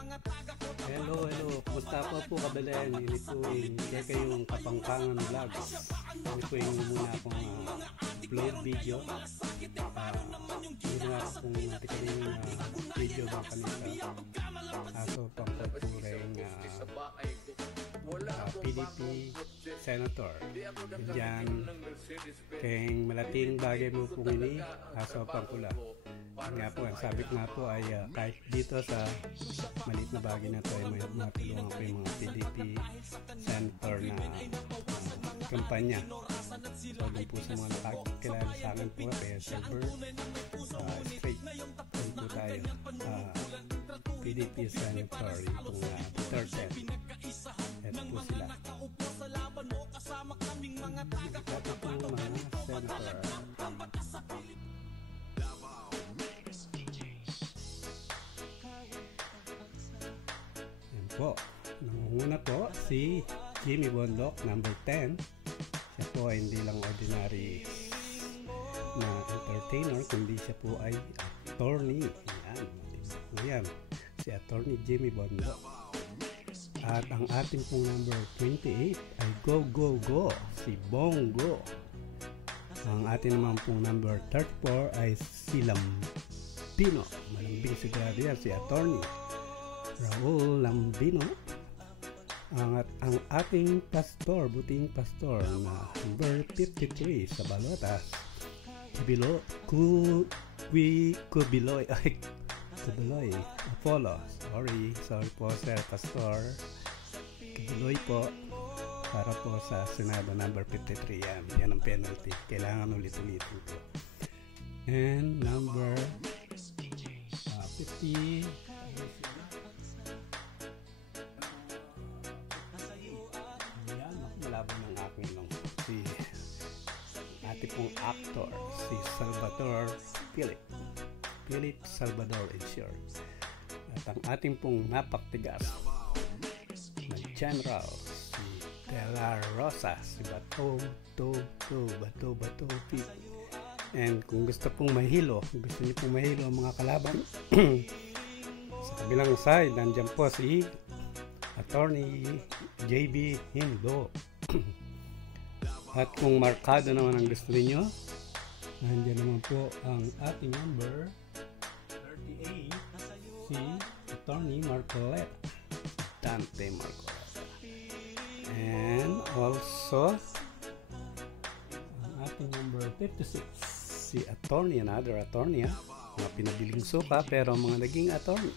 Hello, kumusta po kabalan? Ini po kaya kayong Kapangpangan Vlogs. Ini po yung muna akong upload video. Ginawa ko pong natikaling video ba kanina. Aso pangpapureng PDP Senator. Diyan kayong malating bagay mo pong ini. Aso pangpula. Nga po, ang sabi ko nga po ay kahit dito sa maliit na bagay na ito ay may matulungan ko yung mga PDP Senator na kampanya. So doon po sa mga nakakilala sa akin po kaya server straight doon po tayo PDP Senator itong Duterte. Ito po sila ito po mga senator. Po. Nangunguna po si Jimmy Bondoc, number 10. Siya po ay hindi lang ordinary na entertainer, kundi siya po ay attorney. Ayan, si attorney Jimmy Bondoc. At ang ating pong number 28 ay go, si Bongo. Ang ating naman pong number 34 ay si Lambino. Malambing sigurado yan, si attorney Raul Lambino. Ang ating pastor, buting pastor na number 53 sa Balotas, Kubiloy Apollo. Sorry po sir pastor Kubiloy po, para po sa Senado number 53. Yan ang penalty, kailangan ulit-ulitin po. And number 50 malabo ng aking si ating pong actor, si Salvador Philip Salvador Ensure. At ang ating pong napaktigas na general, si De La Rosa, si Bato Pip. And kung gusto niyo pong mahilo ang mga kalaban sa kabilang side, nandiyan po si Attorney JB Hindo. At kung markado naman ang gusto niyo, nandiyan naman po ang ating number 38, si Attorney Marcoleta, Dante Marcoleta. And also ang ating number 56, si another attorney, mga pinabiling suka pero mga naging attorney.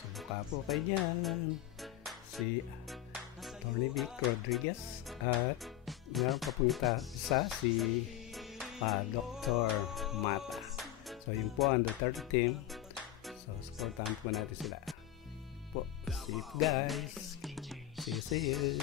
Suka po kayo dyan, si Attorney Vic Rodriguez. At meron pa po isa si Dr. Mata. So yun po ang Duterte team. So supportahan po natin sila po. See you guys. See you.